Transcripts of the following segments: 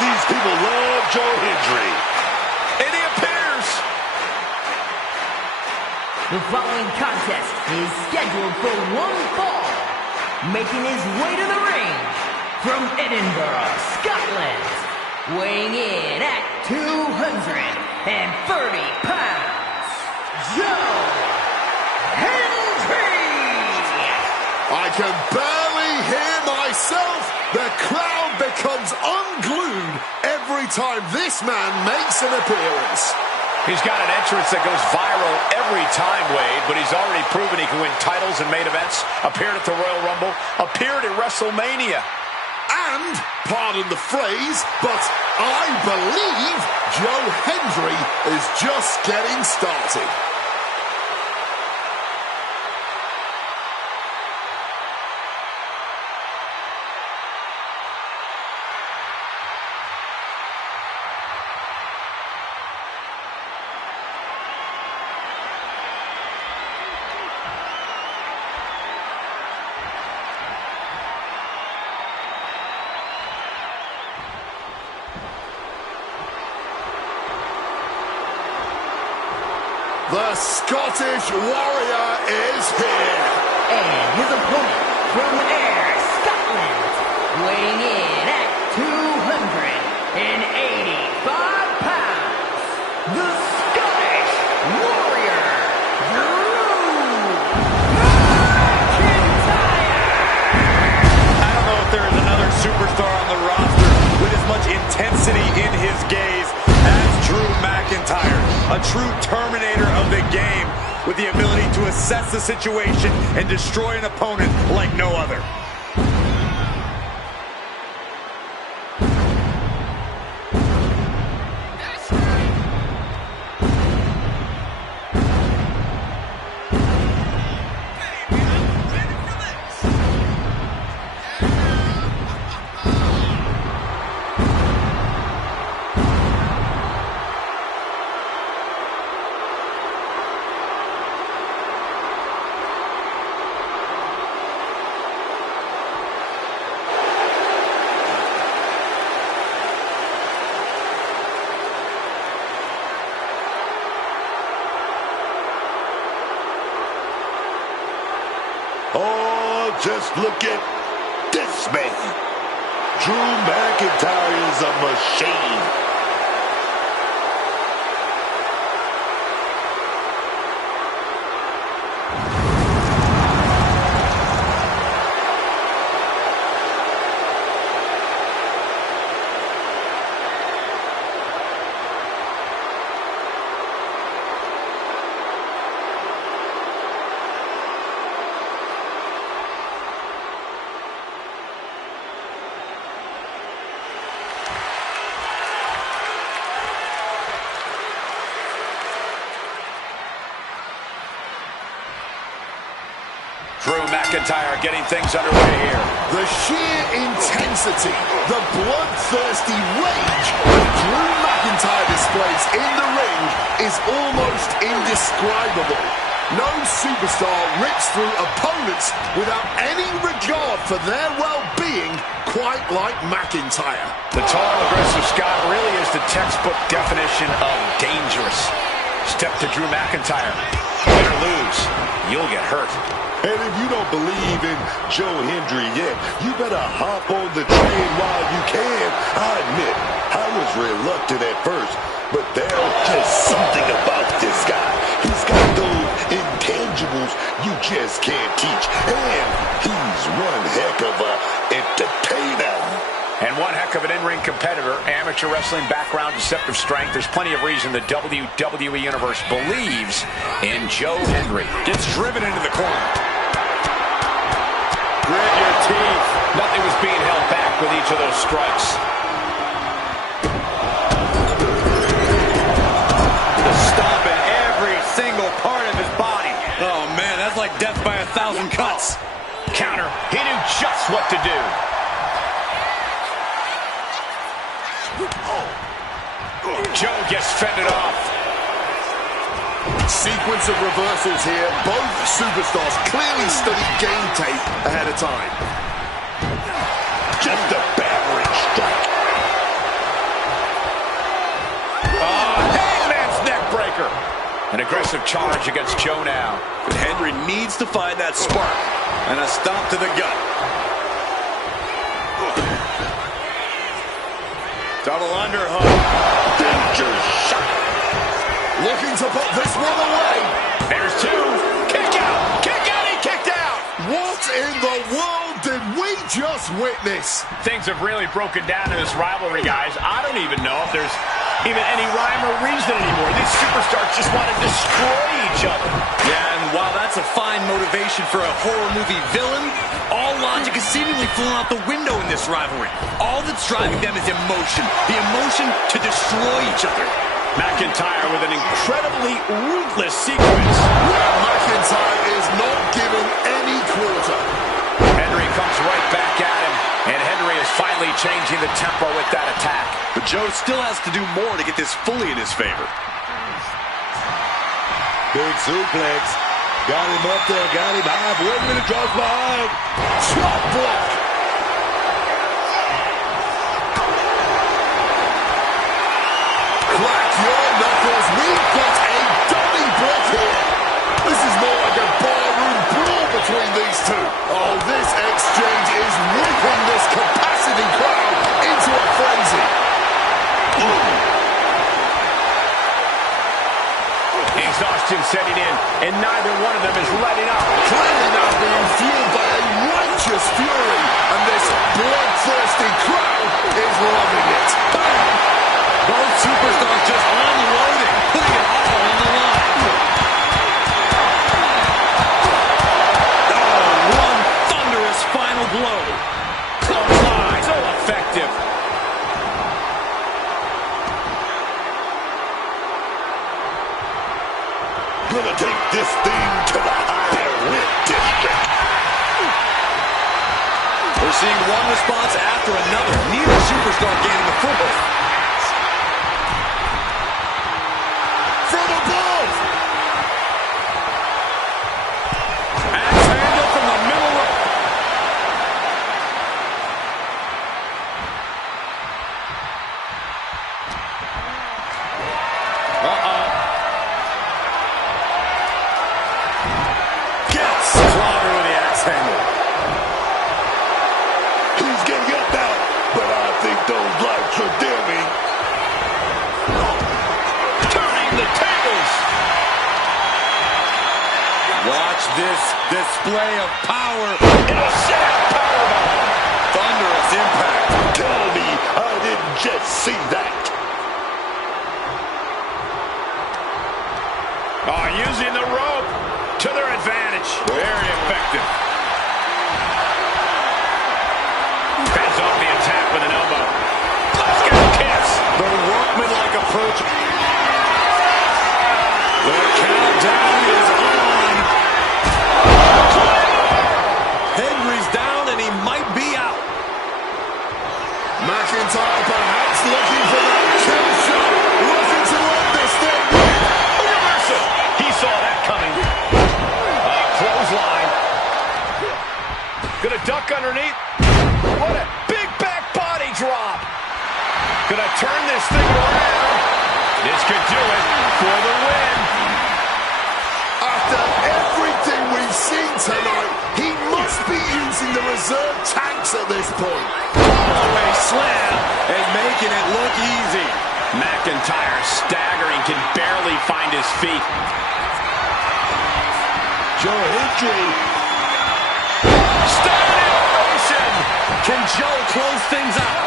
these people love Joe Hendry. And he appears. The following contest is scheduled for one fall. Making his way to the ring from Edinburgh, Scotland. Weighing in at 230 pounds, Joe Hendry! I can barely hear myself. The crowd becomes unglued every time this man makes an appearance. He's got an entrance that goes viral every time, Wade, but he's already proven he can win titles and main events, appeared at the Royal Rumble, appeared at WrestleMania. And, pardon the phrase, but I believe Joe Hendry is just getting started. The Scottish Warrior is here. And his opponent from Ayr, Scotland, weighing in at 285 pounds, the Scottish Warrior, Drew McIntyre. I don't know if there is another superstar on the roster with as much intensity in his gaze as Drew McIntyre. A true terminator of the game with the ability to assess the situation and destroy an opponent like no other. Oh, just look at this man. Drew McIntyre is a machine. Drew McIntyre getting things underway here. The sheer intensity, the bloodthirsty rage that Drew McIntyre displays in the ring is almost indescribable. No superstar rips through opponents without any regard for their well-being quite like McIntyre. The tall, aggressive Scot really is the textbook definition of dangerous. Step to Drew McIntyre. Win or lose, you'll get hurt. And if you don't believe in Joe Hendry yet, you better hop on the train while you can. I admit, I was reluctant at first, but there's just something about this guy. He's got those intangibles you just can't teach. And he's one heck of a entertainer. And one heck of an in-ring competitor, amateur wrestling background, deceptive strength. There's plenty of reason the WWE Universe believes in Joe Hendry. Gets driven into the corner. Grit your teeth. Nothing was being held back with each of those strikes. The stomp in every single part of his body. Oh, man, that's like death by 1,000 cuts. Counter. He knew just what to do. Joe gets fended off. Sequence of reversals here. Both superstars clearly studied game tape ahead of time. Just a battering strike. An aggressive charge against Joe now. And Henry needs to find that spark. And a stomp to the gut. Double underhook. Danger shot. Looking to put this one away. There's two. Kick out. Kick out. He kicked out. What in the world did we just witness? Things have really broken down in this rivalry, guys. I don't even know if there's even any rhyme or reason anymore. These superstars just want to destroy each other. Yeah, and while that's a fine motivation for a horror movie villain, all logic is seemingly flown out the window in this rivalry. All that's driving them is emotion. The emotion to destroy each other. McIntyre with an incredibly ruthless sequence. Well, McIntyre is not given any quarter. Henry comes right back at him, and Henry is finally changing the tempo with that attack. But Joe still has to do more to get this fully in his favor. Big suplex. Got him up there, got him high. 1 minute drops behind. Chop block. Crack your knuckles. We've got a dummy block here. This is more like a barroom brawl between these two. Oh, this exchange is whipping this capacity crowd into a frenzy. Exhaustion setting in, and neither one of them is letting up. Clearly now being fueled by a righteous fury, and this bloodthirsty crowd is loving it. Bam! Both superstars just unloading, putting it all on the line. Oh, one thunderous final blow. Clothesline. So effective. Gonna take this thing to the higher rent district. We're seeing one response after another. Neither superstar gaining a foothold. From above! Axe handle from the middle rope. Gets Slaughter with the axe handle. He's getting up now, but I think those lights are dimming. Turning the tables. Watch this display of power. It'll set up powerbomb. Thunderous impact. Tell me I didn't just see that. Oh, using the rope to their advantage. Very effective. Fends off the attack with an elbow. Let's get a kiss. The workmanlike approach. The countdown is on. Henry's down and he might be out. McIntyre perhaps looking for that kill shot. Looking to end this thing. A reversal. He saw that coming. A clothesline. Gonna duck underneath. What a big back body drop. Gonna turn this thing around. This could do it for the win. After everything we've seen tonight, he must be using the reserve tanks at this point. Away slam and making it look easy. McIntyre staggering, can barely find his feet. Joe Hendry. Standing ovation. Can Joe close things out?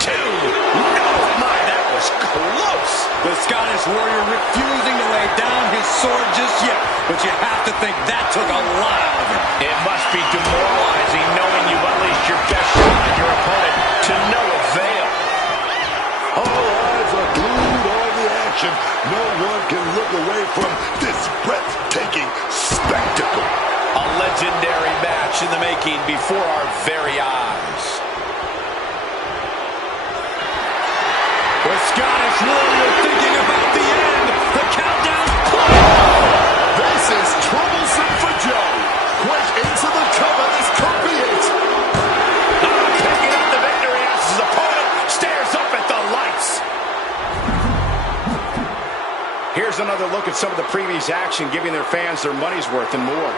Two. No, my, that was close. The Scottish Warrior refusing to lay down his sword just yet. But you have to think that took a lot out of him. It must be demoralizing knowing you've unleashed your best shot on your opponent to no avail. All eyes are glued on the action. No one can look away from this breathtaking spectacle. A legendary match in the making before our very eyes. The Scottish Warrior thinking about the end. The countdown. This is troublesome for Joe. Quick into the cover. This could be it. Picking up the victory as his opponent stares up at the lights. Here's another look at some some of the previous action, giving their fans their money's worth and more.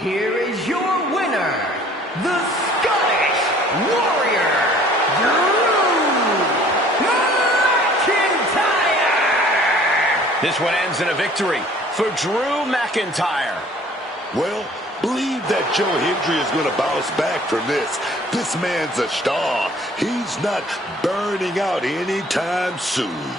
Here is your winner, the Scottish Warrior, Drew McIntyre! This one ends in a victory for Drew McIntyre. Well, believe that Joe Hendry is going to bounce back from this. This man's a star. He's not burning out anytime soon.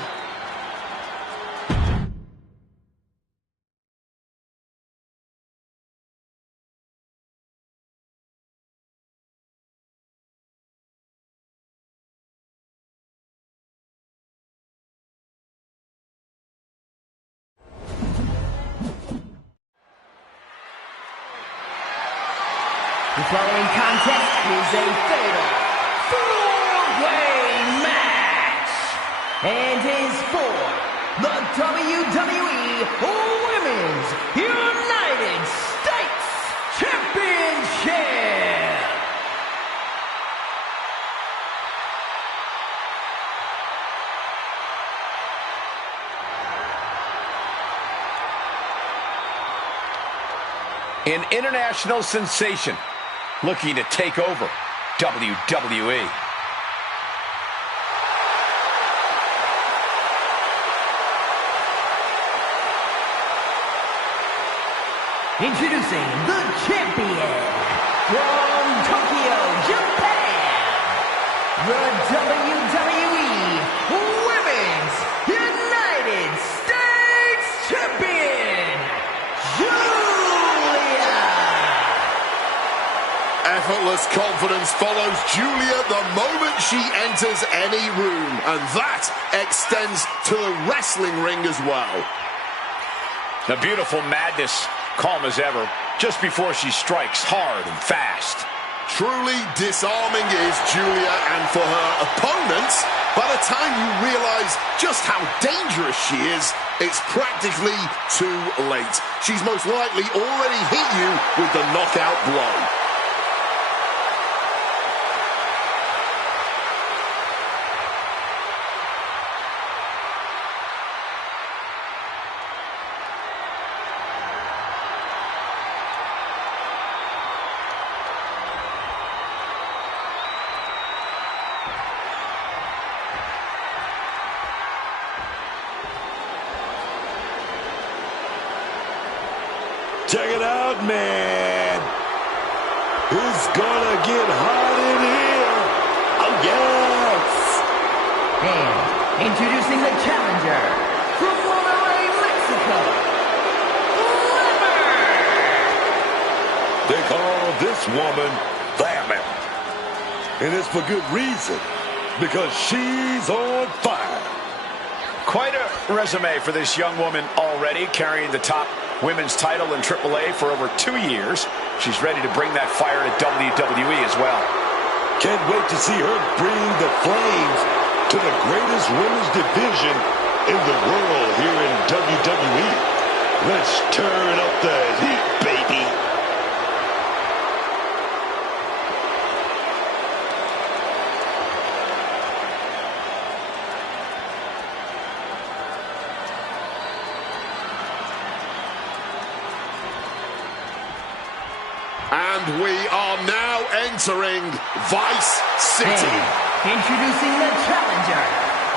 The following contest is a fatal four-way match and is for the WWE Women's United States Championship. An international sensation looking to take over WWE. Introducing the champion from Tokyo, Japan, the WWE Women's United States Champion, Julia. Effortless confidence follows Julia the moment she enters any room, and that extends to the wrestling ring as well. The beautiful madness, calm as ever, just before she strikes hard and fast. Truly disarming is Julia, and for her opponents, by the time you realize just how dangerous she is, it's practically too late. She's most likely already hit you with the knockout blow. Check it out, man. It's gonna get hot in here. Oh, yes. And introducing the challenger from Monterrey, Mexico, Lever. They call this woman Flamin'. And it's for good reason, because she's on fire. Quite a resume for this young woman already, carrying the top women's title in AAA for over 2 years. She's ready to bring that fire to WWE as well. Can't wait to see her bring the flames to the greatest women's division in the world here in WWE. Let's turn up the heat, baby. And we are now entering Vice City. And introducing the challenger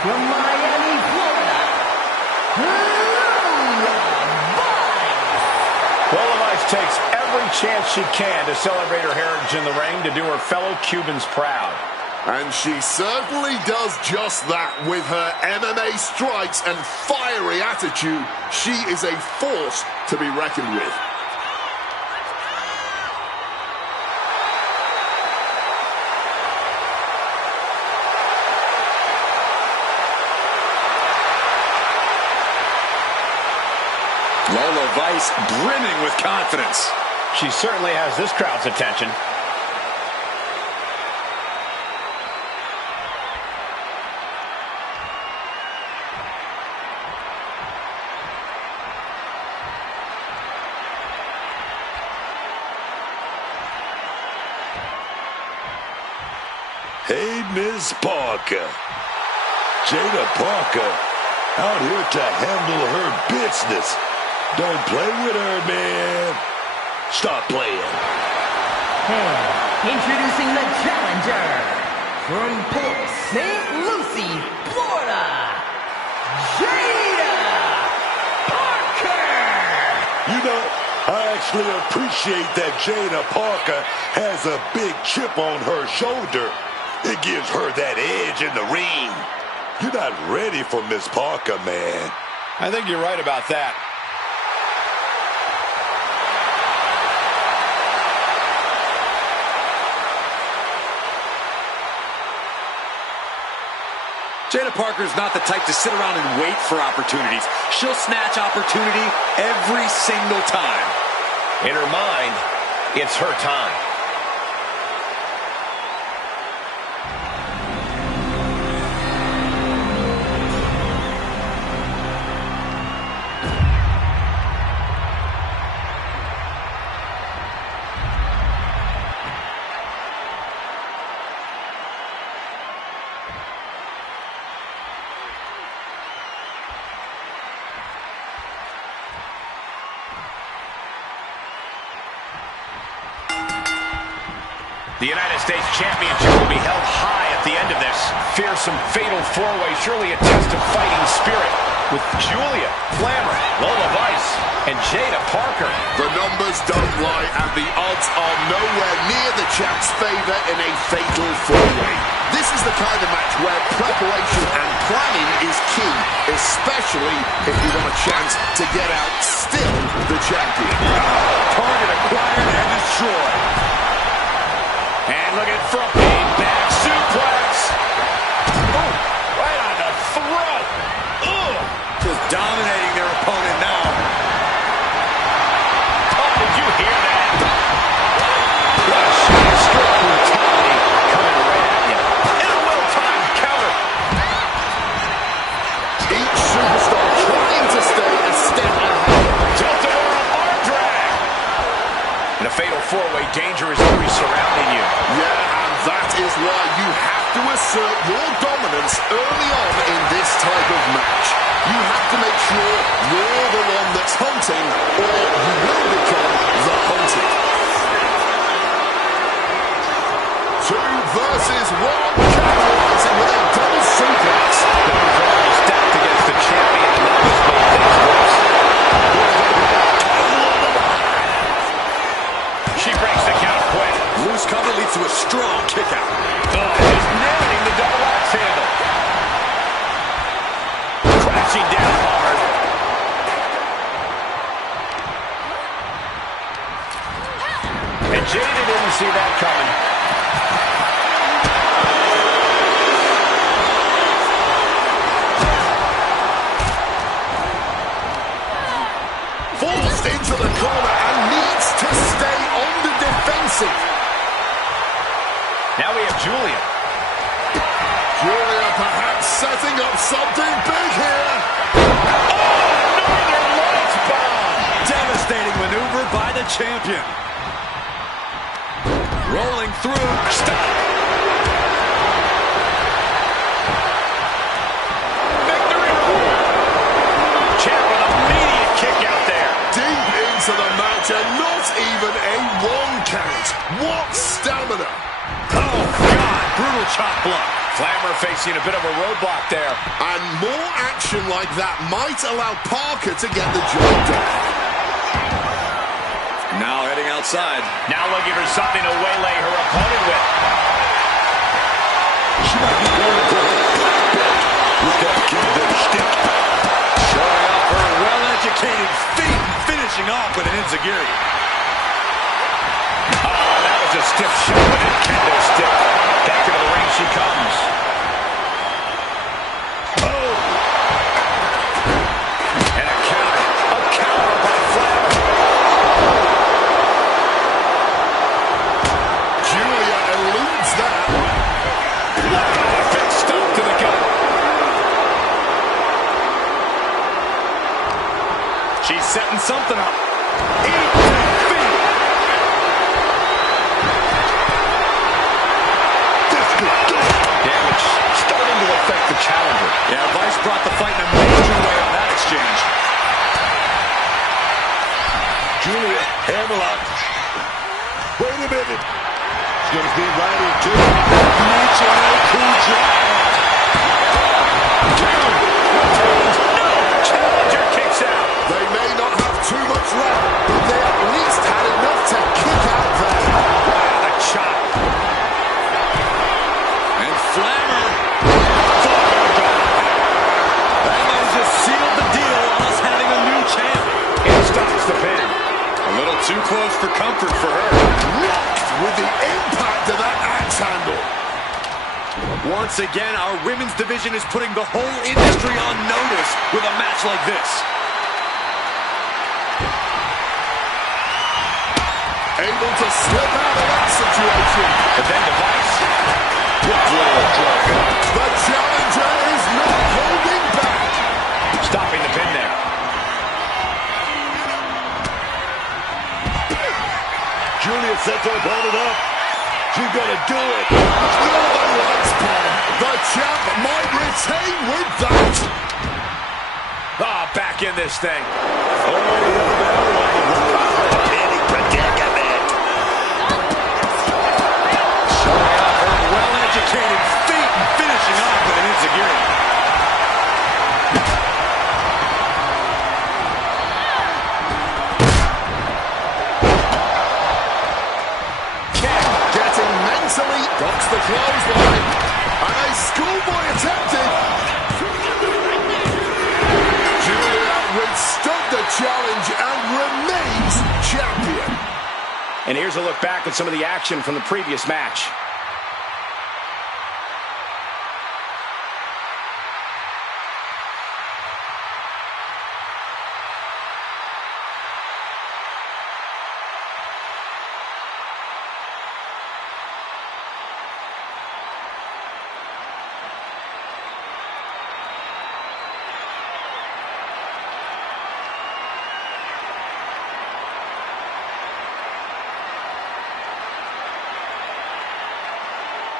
from Miami, Florida, Lola Vice takes every chance she can to celebrate her heritage in the ring to do her fellow Cubans proud. And she certainly does just that with her MMA strikes and fiery attitude. She is a force to be reckoned with. Lola Vice brimming with confidence. She certainly has this crowd's attention. Hey, Miss Parker. Jada Parker out here to handle her business. Don't play with her, man. Stop playing. Introducing the challenger from Port St. Lucie, Florida, Jada Parker. You know, I actually appreciate that Jada Parker has a big chip on her shoulder. It gives her that edge in the ring. You're not ready for Miss Parker, man. I think you're right about that. Jada Parker's not the type to sit around and wait for opportunities. She'll snatch opportunity every single time. In her mind, it's her time. The United States Championship will be held high at the end of this fearsome fatal four-way, surely a test of fighting spirit, with Julia, Glamour, Lola Vice, and Jada Parker. The numbers don't lie, and the odds are nowhere near the champ's favor in a fatal four-way. This is the kind of match where preparation and planning is key, especially if you want a chance to get out still the champion. Target acquired and destroyed. And look at front beam, back suplex. Oh, right on the throat. Ugh. Just dominating their opponent now. Oh, did you hear that? What a shot of strict brutality coming right at you. And a well-timed counter. Each superstar trying to stay a step ahead. Tilt-a-whirl arm drag. And a fatal four-way, danger is always surrounding you. Yeah, and that is why you have to assert your dominance early on in this type of match. You have to make sure you're the one that's hunting, or you will become the hunted. 2 versus 1, capitalizing with a double suplex. Stacked against the champion, and that just made things worse. She breaks the count quick. Loose cover leads to a strong kick out. Just nailing the double axe handle. Crashing down hard. And Jada didn't see that coming. Forced into the corner and needs to stay on the defensive. Now we have Julia. Julia perhaps setting up something big here. Oh, Northern Lights bomb. Devastating maneuver by the champion. Rolling through. Stop. Victory roll. Champ with an immediate kick out there. Deep into the match and not even a 1 count. What stamina. Oh, God. Brutal chop block. Glamour facing a bit of a roadblock there. And more action like that might allow Parker to get the job done. Now heading outside. Now looking for something to waylay her opponent with. educated feet, finishing off with an enziguri. Oh, that was a stiff shot with a kendo stick. Back into the ring she comes. Oh! And a counter by Flair. Julia eludes that. Big stomp to the gut. She's setting something up. Eat feet. Damage starting to affect the challenger. Yeah, Vice brought the fight in a major way on that exchange. Julia, hammerlock. Wait a minute. She's going to be right into it. Challenger kicks out. They may not have too much left, but they at least had enough to kick out there. Wow, a chop. And Flammer. That might just sealed the deal on us having a new champ. It stops the pin. A little too close for comfort for her. Rocked with the impact of that axe handle. Once again, our women's division is putting the whole industry on notice with a match like this. Able to slip out of that situation. But then Device. The challenger is not holding back. Stopping the pin there. Julia sets her opponent up. She's going to do it. Northern Lights bomb. The champ might retain with that. Ah, back in this thing. Showing off her well-educated feet and finishing off with an enziguri. Getting mentally, ducks the clothesline. And a schoolboy attempted. Julia withstood the challenge and remains champion. And here's a look back at some of the action from the previous match.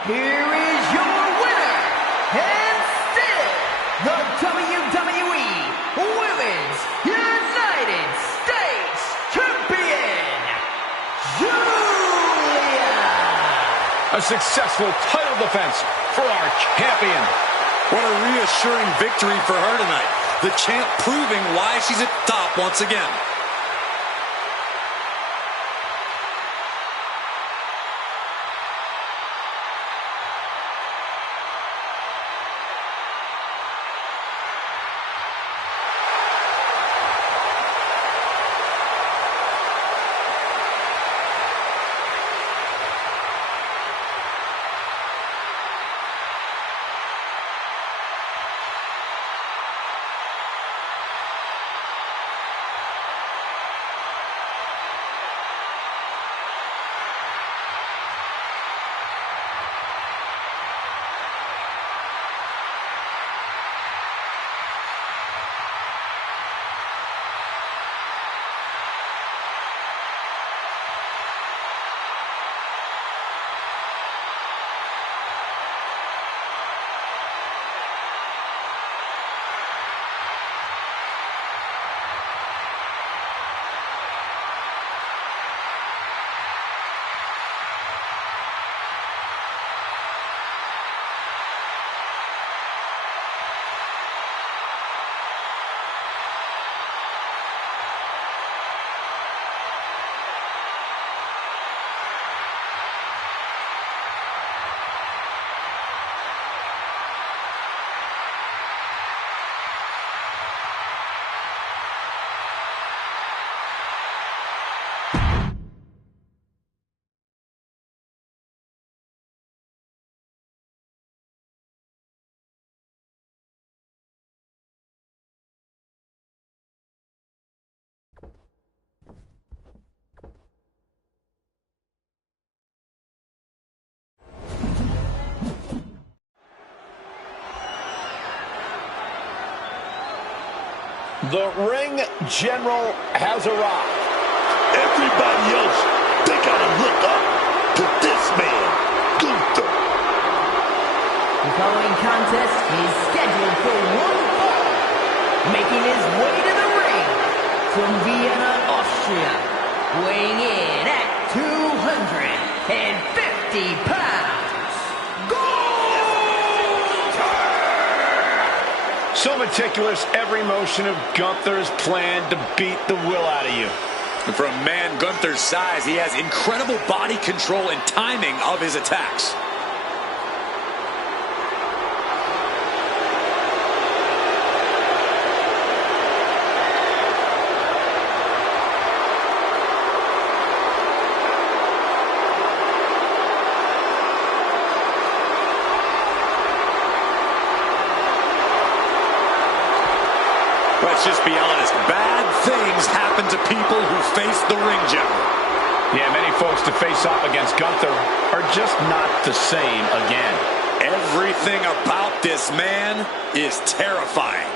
Here is your winner, and still the WWE Women's United States Champion, Julia! A successful title defense for our champion. What a reassuring victory for her tonight. The champ proving why she's at the top once again. The ring general has arrived. Everybody else, they gotta look up to this man, Gunther. The following contest is scheduled for one fall. Making his way to the ring from Vienna, Austria, weighing in at 250 pounds, Gunther! So meticulous, every motion of Gunther's plan to beat the will out of you. And for a man Gunther's size, he has incredible body control and timing of his attacks. Let's just be honest, bad things happen to people who face the ring general. Yeah, many folks to face off against Gunther are just not the same again. Everything about this man is terrifying.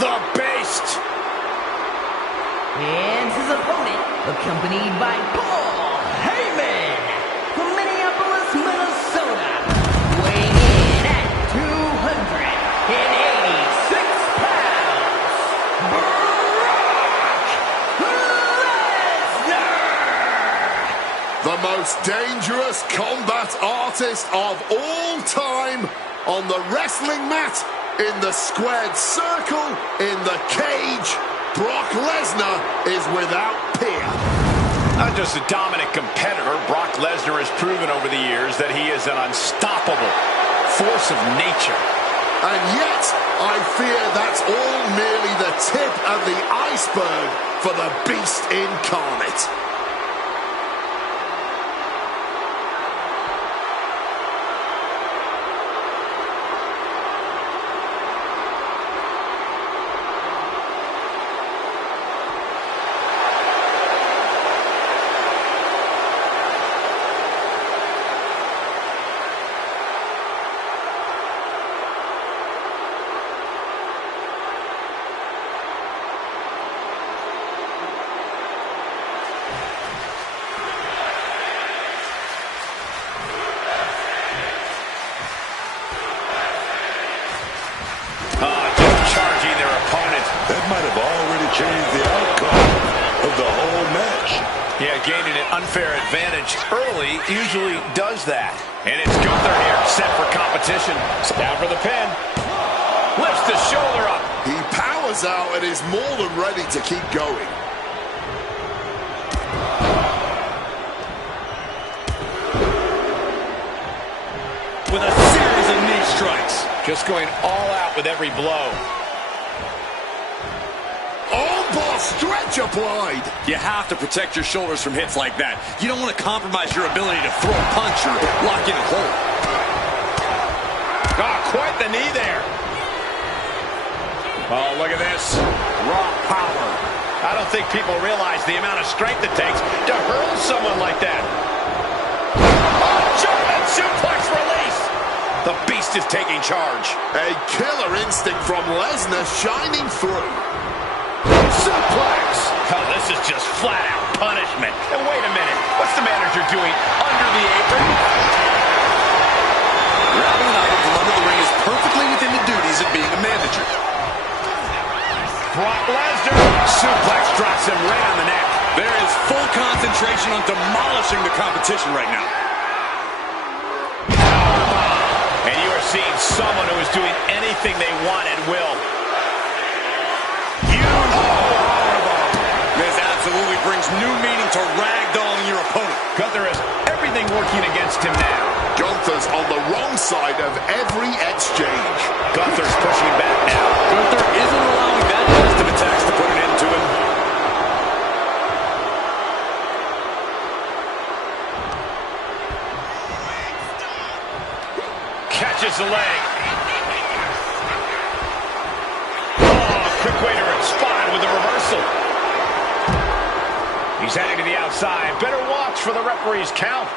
The Beast! And his opponent, accompanied by Paul Heyman from Minneapolis, Minnesota, weighing in at 286 pounds, Brock Lesnar! The most dangerous combat artist of all time on the wrestling mat, in the squared circle, in the cage, Brock Lesnar is without peer. Not just a dominant competitor, Brock Lesnar has proven over the years that he is an unstoppable force of nature. And yet, I fear that's all merely the tip of the iceberg for the Beast incarnate. Charging their opponent. That might have already changed the outcome of the whole match. Yeah, gaining an unfair advantage early usually does that. And it's Gunther here, set for competition. Down for the pin. Lifts the shoulder up. He powers out and is more than ready to keep going. With a series of knee strikes. Just going all out with every blow. Armbar stretch applied. You have to protect your shoulders from hits like that. You don't want to compromise your ability to throw a punch or lock in a hold. Ah, quite the knee there. Oh, look at this. Raw power. I don't think people realize the amount of strength it takes to hurl someone like that. Oh, German suplex release. The Beast is taking charge. A killer instinct from Lesnar shining through. Suplex. Oh, this is just flat-out punishment. And wait a minute. What's the manager doing under the apron? Grabbing an item from under the ring is perfectly within the duties of being a manager. Brock Lesnar. Suplex drops him right on the neck. There is full concentration on demolishing the competition right now. And you are seeing someone who is doing anything they want at will. This absolutely brings new meaning to ragdolling your opponent. Gunther has everything working against him now. Gunther's on the wrong side of every exchange. Gunther's pushing back now. Gunther isn't allowing that list of attacks to put an end to him. Catches the leg. He's heading to the outside. Better watch for the referee's count.